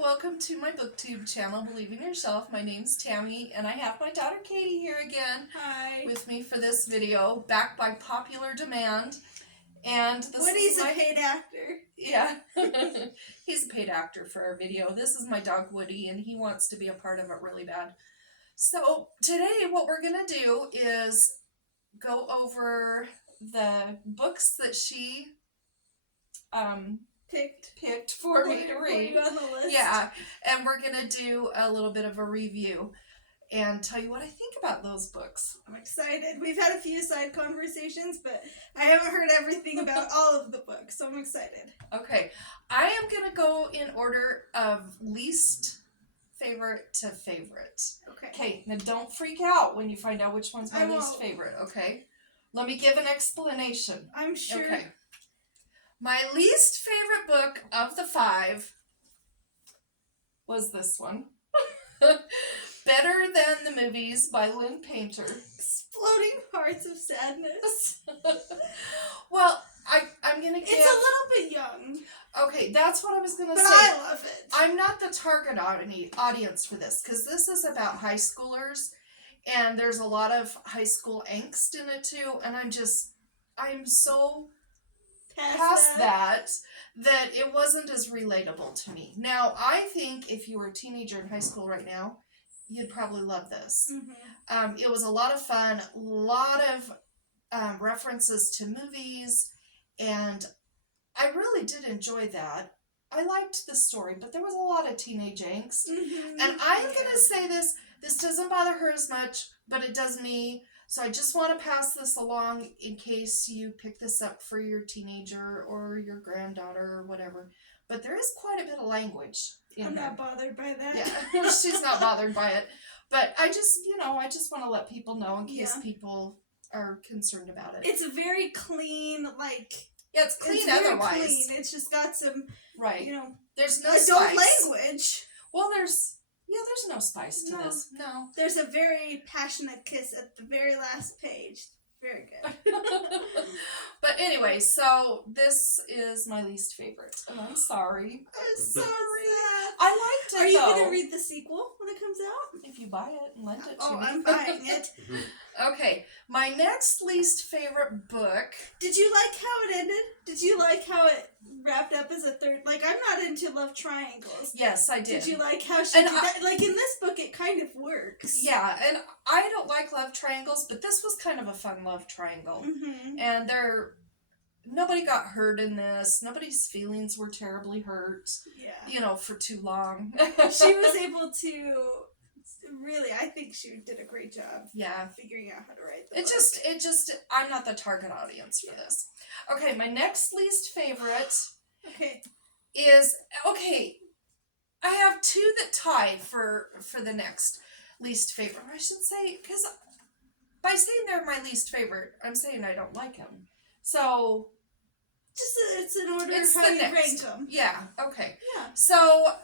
welcome to my booktube channel, Believe in Yourself. My name's Tammy, and I have my daughter Katie here again. Hi. With me for this video, back by popular demand. And this Woody's a paid actor. Yeah, he's a paid actor for our video. This is my dog Woody, and he wants to be a part of it really bad. So today what we're going to do is go over the books that she picked for me to read. You on the list. Yeah, and we're going to do a little bit of a review and tell you what I think about those books. I'm excited. We've had a few side conversations, but I haven't heard everything about all of the books, so I'm excited. Okay, I am going to go in order of least favorite to favorite. Okay, now don't freak out when you find out which one's my least favorite, okay? Let me give an explanation. I'm sure. Okay. My least favorite book of the 5 was this one. Better Than the Movies by Lynn Painter. Exploding Hearts of Sadness. Well, I'm going to give... It's a little bit young. Okay, that's what I was going to say. But I love it. I'm not the target audience for this, because this is about high schoolers, and there's a lot of high school angst in it too, and I'm so past that it wasn't as relatable to me. Now, I think if you were a teenager in high school right now, you'd probably love this. Mm-hmm. It was a lot of fun, a lot of references to movies, and I really did enjoy that. I liked the story, but there was a lot of teenage angst. Mm-hmm. And I'm going to say this doesn't bother her as much, but it does me. So I just want to pass this along in case you pick this up for your teenager or your granddaughter or whatever. But there is quite a bit of language in there. Not bothered by that. Yeah, she's not bothered by it. But I just want to let people know in case people are concerned about it. It's a very clean, yeah, it's clean it's otherwise. Very clean. It's just got some, there's no adult spice. language. Well, there's no spice to this. No. There's a very passionate kiss at the very last page. Very good. But anyway, so this is my least favorite. And I'm sorry. I'm sorry. I liked it, Are you going to read the sequel when it comes out? If you buy it and lend it to me. Oh, I'm buying it. Okay, my next least favorite book. Did you like how it ended? Did you like how it wrapped up as a third? I'm not into love triangles. Yes, I did. Did you like how she did that? In this book, it kind of works. Yeah, and I don't like love triangles, but this was kind of a fun love triangle. Mm-hmm. And nobody got hurt in this. Nobody's feelings were terribly hurt. Yeah. For too long. She was able to... Really, I think she did a great job. Yeah. Figuring out how to write the book. It just, I'm not the target audience for this. Okay, my next least favorite is, I have 2 that tie for the next least favorite. I should say, because by saying they're my least favorite, I'm saying I don't like them. So... it's in order of how you rank them. Yeah, okay. Yeah. So,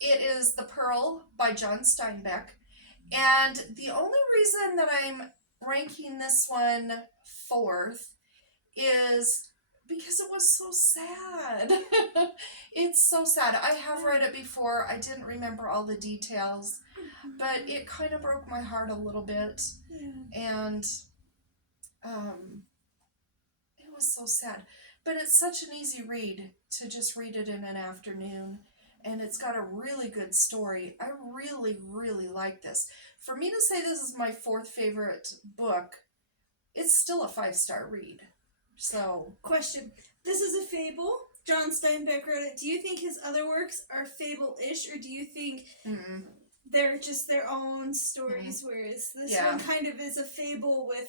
it is The Pearl by Steinbeck. And the only reason that I'm ranking this one 4th is because it was so sad. It's so sad. I have read it before. I didn't remember all the details, but it kind of broke my heart a little bit. Yeah. And it was so sad. But it's such an easy read to just read it in an afternoon. And it's got a really good story. I really, really like this. For me to say this is my 4th favorite book, it's still a 5-star read. So... Question. This is a fable. Steinbeck wrote it. Do you think his other works are fable-ish, or do you think they're just their own stories, whereas this one kind of is a fable with...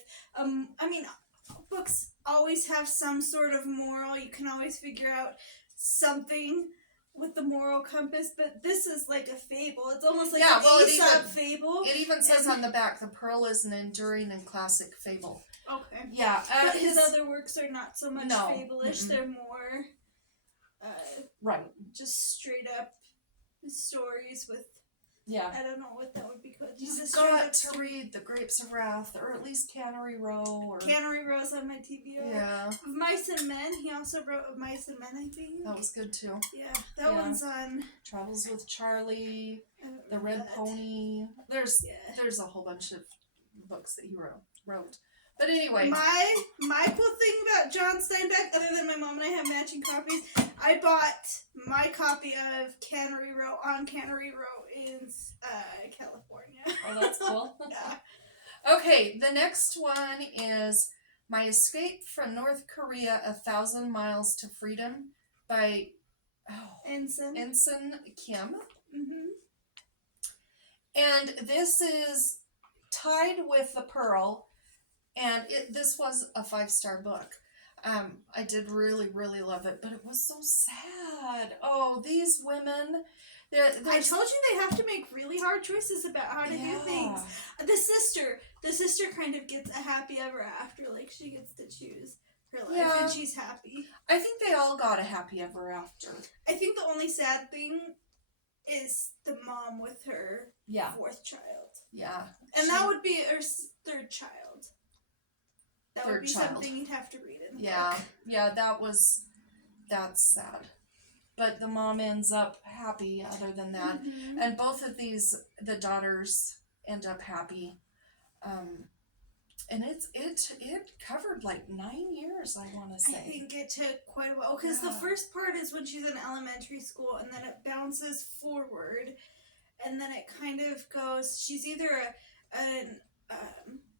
books always have some sort of moral. You can always figure out something with the moral compass, but this is like a fable. It's almost like an Aesop fable. It even says on the back, The Pearl is an enduring and classic fable. Okay. Yeah. But his other works are not so much fable-ish. They're more right. just straight up stories with Yeah. I don't know what that would be called. You've got to read The Grapes of Wrath, or at least Cannery Row. Or... Cannery Row's on my TBR. Yeah. Mice and Men. He also wrote of Mice and Men, I think. That was good too. Yeah, that one's on. Travels with Charlie, The Red Pony. There's a whole bunch of books that he wrote. But anyway. My cool thing about John Steinbeck, other than my mom and I have matching copies, I bought my copy of Cannery Row on Cannery Row in California. Oh, that's cool. Yeah. Okay, the next one is My Escape from North Korea, 1,000 Miles to Freedom by Eunsun Kim. Mm-hmm. And this is tied with The Pearl, and this was a 5-star book. I did really, really love it, but it was so sad. Oh, these women... I told you they have to make really hard choices about how to do things. The sister kind of gets a happy ever after. Like, she gets to choose her life, and she's happy. I think they all got a happy ever after. I think the only sad thing is the mom with her 4th child. Yeah. And that would be her 3rd child. That would be something you'd have to read in the book. Yeah, that's sad. But the mom ends up happy other than that. Mm-hmm. And both of the daughters end up happy. And it covered like 9 years, I want to say. I think it took quite a while. Because the first part is when she's in elementary school, and then it bounces forward. And then it kind of goes, she's either a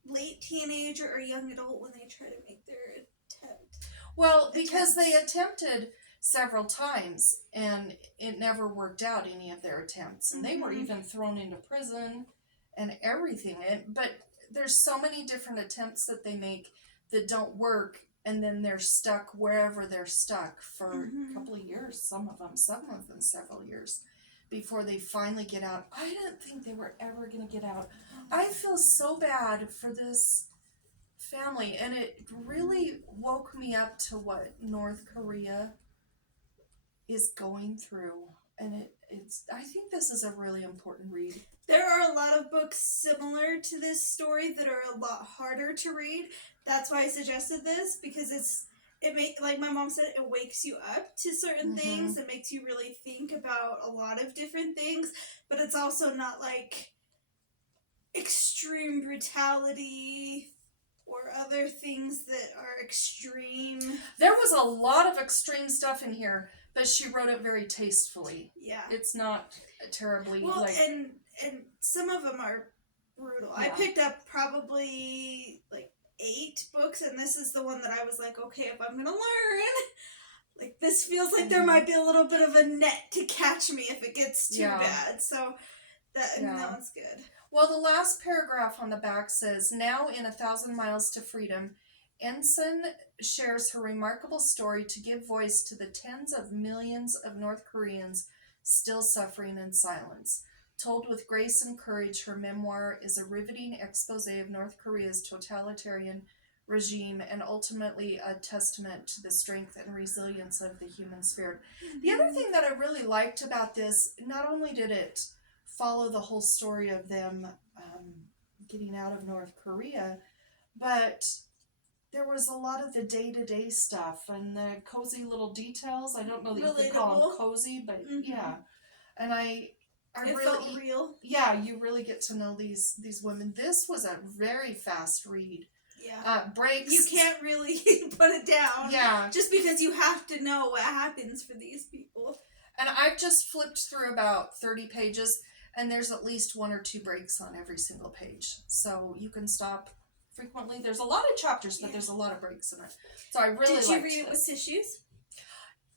late teenager or young adult when they try to make their attempt. Well, because they attempted several times, and it never worked out, any of their attempts. And they were even thrown into prison and everything. But there's so many different attempts that they make that don't work, and then they're stuck wherever they're stuck for a couple of years, some of them several years, before they finally get out. I didn't think they were ever going to get out. I feel so bad for this family, and it really woke me up to what North Korea is going through, and I think this is a really important read. There are a lot of books similar to this story that are a lot harder to read. That's why I suggested this, because like my mom said, it wakes you up to certain things. It makes you really think about a lot of different things, but it's also not like extreme brutality or other things that are extreme. There was a lot of extreme stuff in here, but she wrote it very tastefully. Yeah. It's not terribly and some of them are brutal. Yeah. I picked up probably like 8 books, and this is the one that I was like, okay, if I'm gonna learn, like, this feels like there might be a little bit of a net to catch me if it gets too bad. So that one's good. Well, the last paragraph on the back says, now in 1,000 Miles to Freedom, Eunsun shares her remarkable story to give voice to the tens of millions of North Koreans still suffering in silence. Told with grace and courage, her memoir is a riveting expose of North Korea's totalitarian regime and ultimately a testament to the strength and resilience of the human spirit. The other thing that I really liked about this, not only did it follow the whole story of them getting out of North Korea, but there was a lot of the day-to-day stuff and the cozy little details. I don't know that you could call them cozy, but yeah. And it felt real. Yeah, you really get to know these women. This was a very fast read. Yeah. Breaks. You can't really put it down. Yeah. Just because you have to know what happens for these people. And I've just flipped through about 30 pages, and there's at least 1 or 2 breaks on every single page. So you can stop frequently. There's a lot of chapters, but there's a lot of breaks in it. So I really liked it. Did you read it with tissues?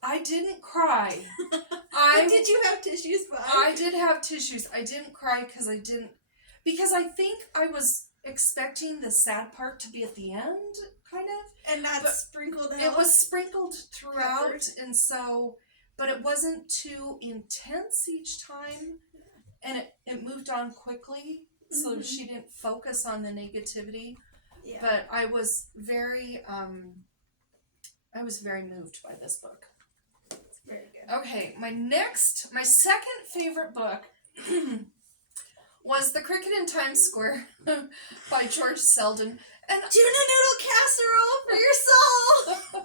I didn't cry. Did you have tissues? I did have tissues. I didn't cry because I think I was expecting the sad part to be at the end, kind of. And not sprinkled out. It was sprinkled throughout, and so, but it wasn't too intense each time, and it moved on quickly, so she didn't focus on the negativity. Yeah. But I was very moved by this book. Very good. Okay, my second favorite book was The Cricket in Times Square by George Selden. And tuna noodle casserole for your soul.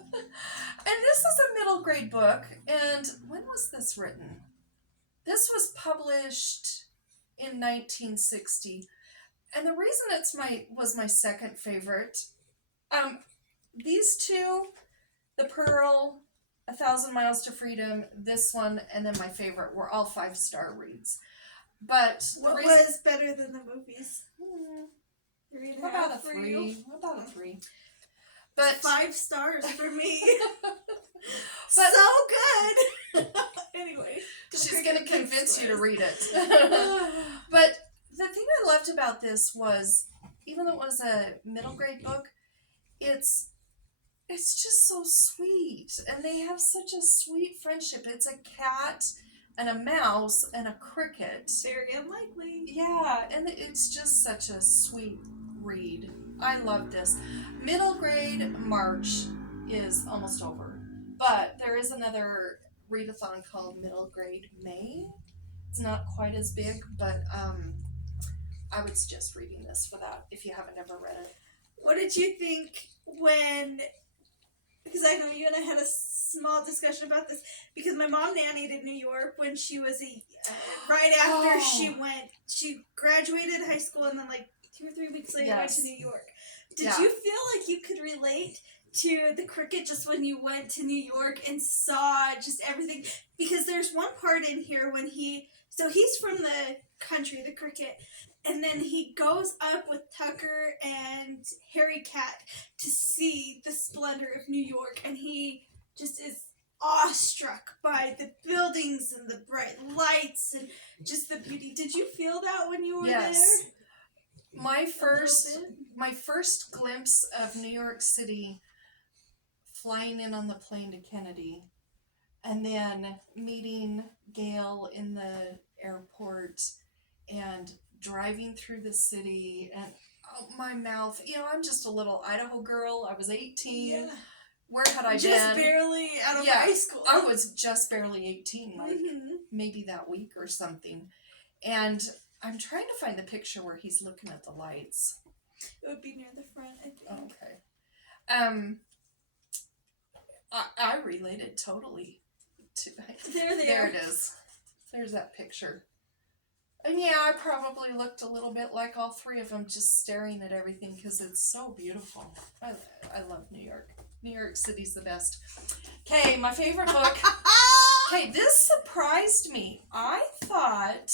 And this is a middle grade book. And when was this written? This was published in 1960. And the reason was my second favorite. These two, The Pearl, 1,000 Miles to Freedom, this one, and then my favorite were all 5-star reads. But what was better than the movies? 3.5 about a for 3. you? About a 3. But 5 stars for me. But so good. Anyway, she's going to convince you to read it. But the thing I loved about this was, even though it was a middle grade book, it's just so sweet, and they have such a sweet friendship. It's a cat and a mouse and a cricket. Very unlikely. Yeah, and it's just such a sweet read. I love this. Middle grade March is almost over, but there is another readathon called Middle Grade May. It's not quite as big, but I would suggest reading this for that if you haven't ever read it. What did you think when... Because I know you and I had a small discussion about this, because my mom nannied in New York when she was right after she graduated high school, and then like 2 or 3 weeks later went to New York. Did you feel like you could relate to the cricket just when you went to New York and saw just everything? Because there's one part in here when he's from the country, the cricket, and then he goes up with Tucker and Harry Cat to see the splendor of New York, and he just is awestruck by the buildings and the bright lights and just the beauty. Did you feel that when you were there? My first glimpse of New York City, flying in on the plane to Kennedy, and then meeting Gail in the airport and driving through the city, and my mouth, I'm just a little Idaho girl. I was 18. Yeah. Where had I been? Just barely out of high school. I was just barely 18, like maybe that week or something. And I'm trying to find the picture where he's looking at the lights. It would be near the front, I think. Okay. I related totally to... There it is. There's that picture. And yeah, I probably looked a little bit like all 3 of them, just staring at everything because it's so beautiful. I love New York. New York City's the best. Okay, my favorite book. Okay, this surprised me. I thought...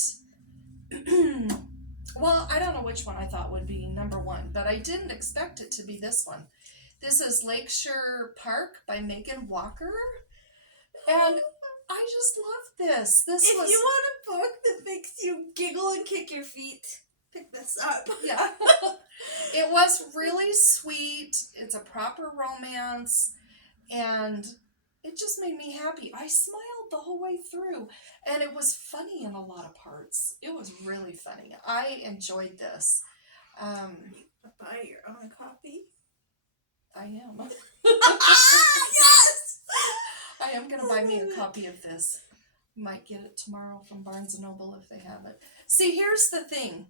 well, I don't know which one I thought would be number 1, but I didn't expect it to be this one. This is Lakeshire Park by Megan Walker. And I just love this. If you want a book that makes you giggle and kick your feet, pick this up. Yeah. It was really sweet. It's a proper romance, and it just made me happy. I smiled the whole way through, and it was funny in a lot of parts. It was really funny. I enjoyed this. Buy your own copy? I am. Yes! I am going to buy me a copy of this. Might get it tomorrow from Barnes & Noble if they have it. See, here's the thing.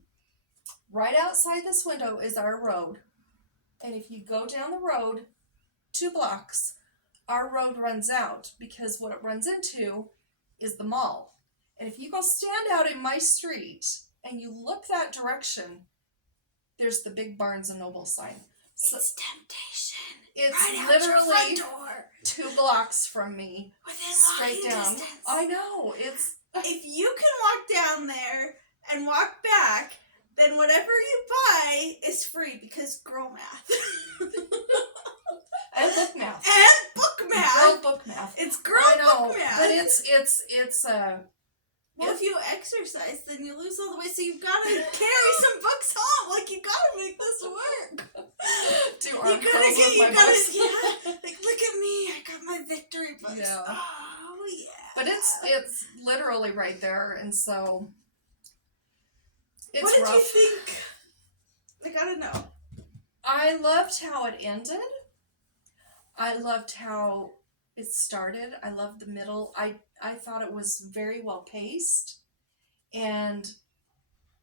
Right outside this window is our road. And if you go down the road 2 blocks, our road runs out, because what it runs into is the mall. And if you go stand out in my street and you look that direction, there's the big Barnes & Noble sign. So it's temptation. It's right literally out your front door. 2 blocks from me. Within straight walking down. distance. I know. It's if you can walk down there and walk back, then whatever you buy is free, because girl math. And book math. And book math. Girl book math. It's girl book math. But it's well, if you exercise, then you lose all the weight, so you've got to carry some books home. Like, you got to make this work. Do arm curls with my books. Yeah. Like, look at me. I got my victory books. Yeah. Oh, yeah. But it's literally right there, and so it's what did rough. you think? I gotta know. I loved how it ended. I loved how it started. I loved the middle. I thought it was very well paced, and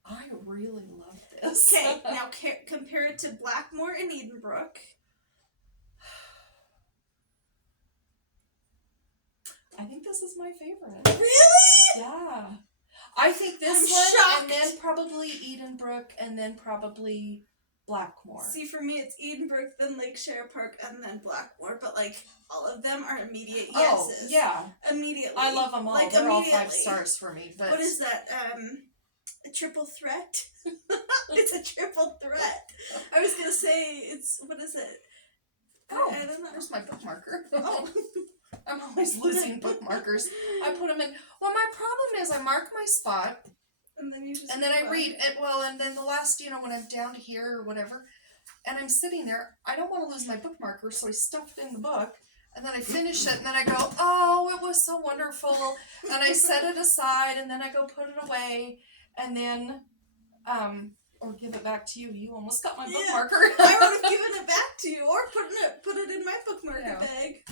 I really love this. Okay, now compare it to Blackmore and Edenbrook. I think this is my favorite. Really? Yeah. I think this I'm one, shocked. and then probably Edenbrook, and then probably Blackmore. See, for me, it's Edenbrook, then Lakeshire Park, and then Blackmore. But, like, all of them are immediate yeses. Oh, yeah. Immediately. I love them all. Like, They're all 5 stars for me. But what is that? A triple threat? It's a triple threat. I was going to say, what is it? Oh, I don't know. there's my bookmarker. Oh. I'm always losing bookmarkers. I put them in. Well, my problem is I mark my spot. And then you just I read it. Well, and then the last, when I'm down here or whatever, and I'm sitting there, I don't want to lose my bookmarker, so I stuff it in the book, and then I finish it, and then I go, oh, it was so wonderful, and I set it aside, and then I go put it away, and then, or give it back to you. You almost got my bookmarker. I would have given it back to you, or put it in my bookmarker bag.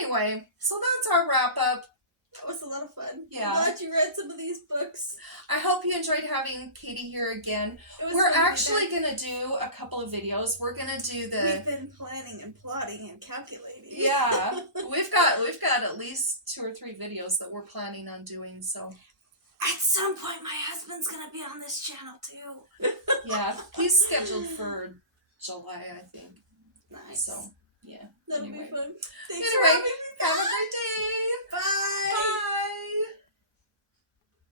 Anyway, so that's our wrap up. That was a lot of fun. Yeah. I'm glad you read some of these books. I hope you enjoyed having Katie here again. We're actually going to do a couple of videos. We're going to do We've been planning and plotting and calculating. Yeah. We've got at least 2 or 3 videos that we're planning on doing, so. At some point, my husband's going to be on this channel, too. Yeah. He's scheduled for July, I think. Nice. So, yeah. That'll be fun. Thanks anyway, for having me. have a great day. Bye.